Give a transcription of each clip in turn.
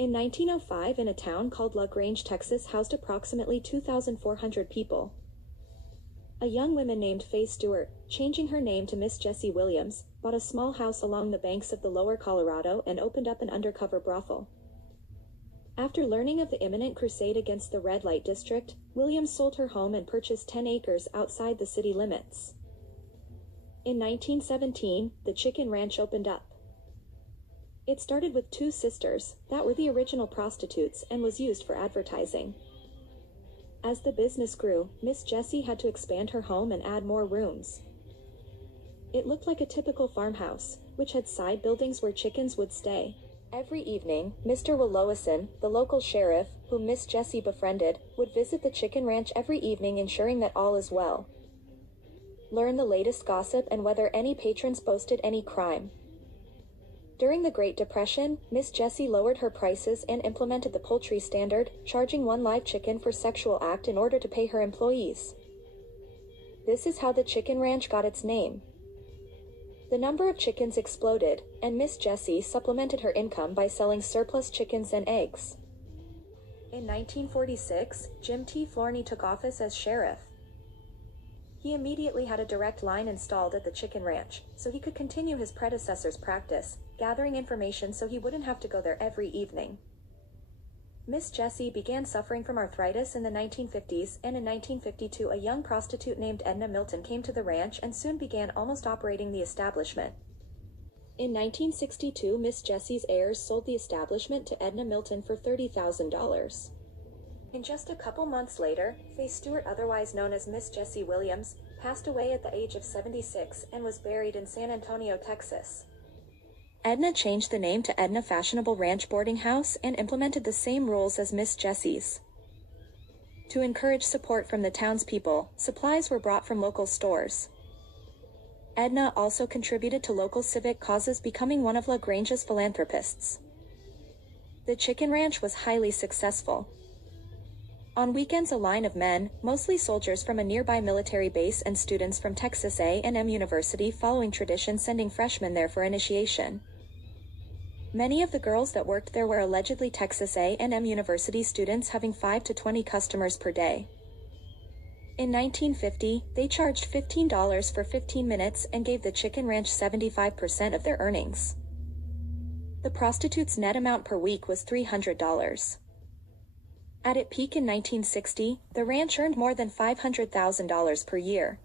In 1905, in a town called Grange, Texas housed approximately 2,400 people. A young woman named Faye Stewart, changing her name to Miss Jessie Williams, bought a small house along the banks of the lower Colorado and opened up an undercover brothel. After learning of the imminent crusade against the red light district, Williams sold her home and purchased 10 acres outside the city limits. In 1917, the Chicken Ranch opened up. It started with 2 sisters that were the original prostitutes and was used for advertising. As the business grew, Miss Jessie had to expand her home and add more rooms. It looked like a typical farmhouse, which had side buildings where chickens would stay. Every evening, Mr. Will Lowison, the local sheriff, whom Miss Jessie befriended, would visit the Chicken Ranch every evening, ensuring that all is well. Learn the latest gossip and whether any patrons boasted any crime. During the Great Depression, Miss Jessie lowered her prices and implemented the poultry standard, charging 1 live chicken for sexual act in order to pay her employees. This is how the Chicken Ranch got its name. The number of chickens exploded, and Miss Jessie supplemented her income by selling surplus chickens and eggs. In 1946, Jim T. Flournoy took office as sheriff. He immediately had a direct line installed at the Chicken Ranch, so he could continue his predecessor's practice, gathering information so he wouldn't have to go there every evening. Miss Jessie began suffering from arthritis in the 1950s, and in 1952 a young prostitute named Edna Milton came to the ranch and soon began almost operating the establishment. In 1962, Miss Jessie's heirs sold the establishment to Edna Milton for $30,000. In just a couple months later, Faye Stewart, otherwise known as Miss Jessie Williams, passed away at the age of 76 and was buried in San Antonio, Texas. Edna changed the name to Edna Fashionable Ranch Boarding House and implemented the same rules as Miss Jessie's. To encourage support from the townspeople, supplies were brought from local stores. Edna also contributed to local civic causes, becoming one of Grange's philanthropists. The Chicken Ranch was highly successful. On weekends, a line of men, mostly soldiers from a nearby military base and students from Texas A&M University, following tradition, sending freshmen there for initiation. Many of the girls that worked there were allegedly Texas A&M University students, having 5 to 20 customers per day. In 1950, they charged $15 for 15 minutes and gave the Chicken Ranch 75% of their earnings. The prostitutes' net amount per week was $300. At its peak in 1960, the ranch earned more than $500,000 per year.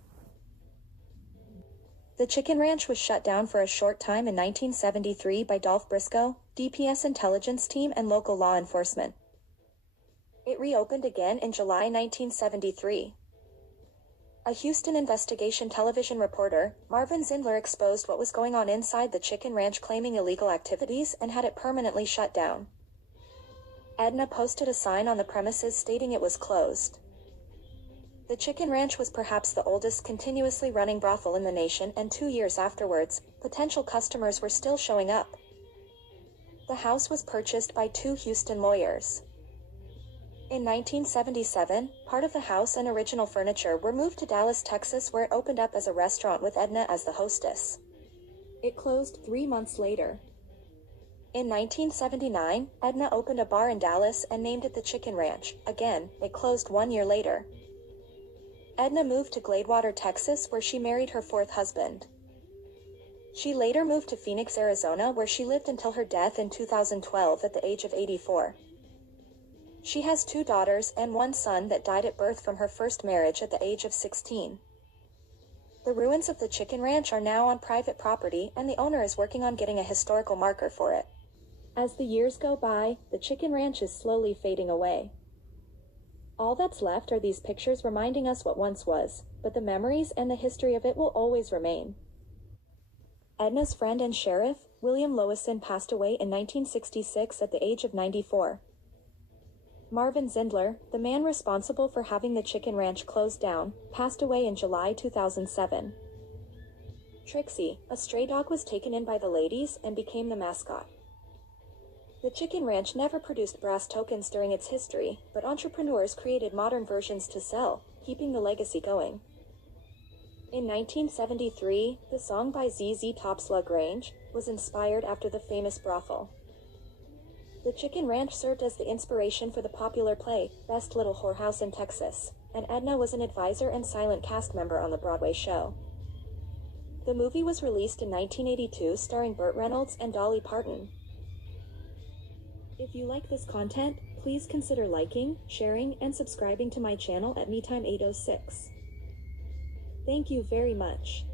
The Chicken Ranch was shut down for a short time in 1973 by Dolph Briscoe, DPS intelligence team, and local law enforcement. It reopened again in July 1973. A Houston investigation television reporter, Marvin Zindler, exposed what was going on inside the Chicken Ranch, claiming illegal activities, and had it permanently shut down. Edna posted a sign on the premises stating it was closed. The Chicken Ranch was perhaps the oldest continuously running brothel in the nation, and 2 years afterwards, potential customers were still showing up. The house was purchased by 2 Houston lawyers. In 1977, part of the house and original furniture were moved to Dallas, Texas, where it opened up as a restaurant with Edna as the hostess. It closed 3 months later. In 1979, Edna opened a bar in Dallas and named it the Chicken Ranch. Again, it closed 1 year later. Edna moved to Gladewater, Texas, where she married her 4th husband. She later moved to Phoenix, Arizona, where she lived until her death in 2012 at the age of 84. She has 2 daughters and 1 son that died at birth from her first marriage at the age of 16. The ruins of the Chicken Ranch are now on private property, and the owner is working on getting a historical marker for it. As the years go by, the Chicken Ranch is slowly fading away. All that's left are these pictures reminding us what once was, but the memories and the history of it will always remain. Edna's friend and sheriff, William Lowison, passed away in 1966 at the age of 94. Marvin Zindler, the man responsible for having the Chicken Ranch closed down, passed away in July 2007. Trixie, a stray dog, was taken in by the ladies and became the mascot. The Chicken Ranch never produced brass tokens during its history, but entrepreneurs created modern versions to sell, keeping the legacy going. In 1973, the song by ZZ Top's Grange was inspired after the famous brothel. The Chicken Ranch served as the inspiration for the popular play, Best Little Whorehouse in Texas, and Edna was an advisor and silent cast member on the Broadway show. The movie was released in 1982 starring Burt Reynolds and Dolly Parton. If you like this content, please consider liking, sharing, and subscribing to my channel at MeTime806. Thank you very much.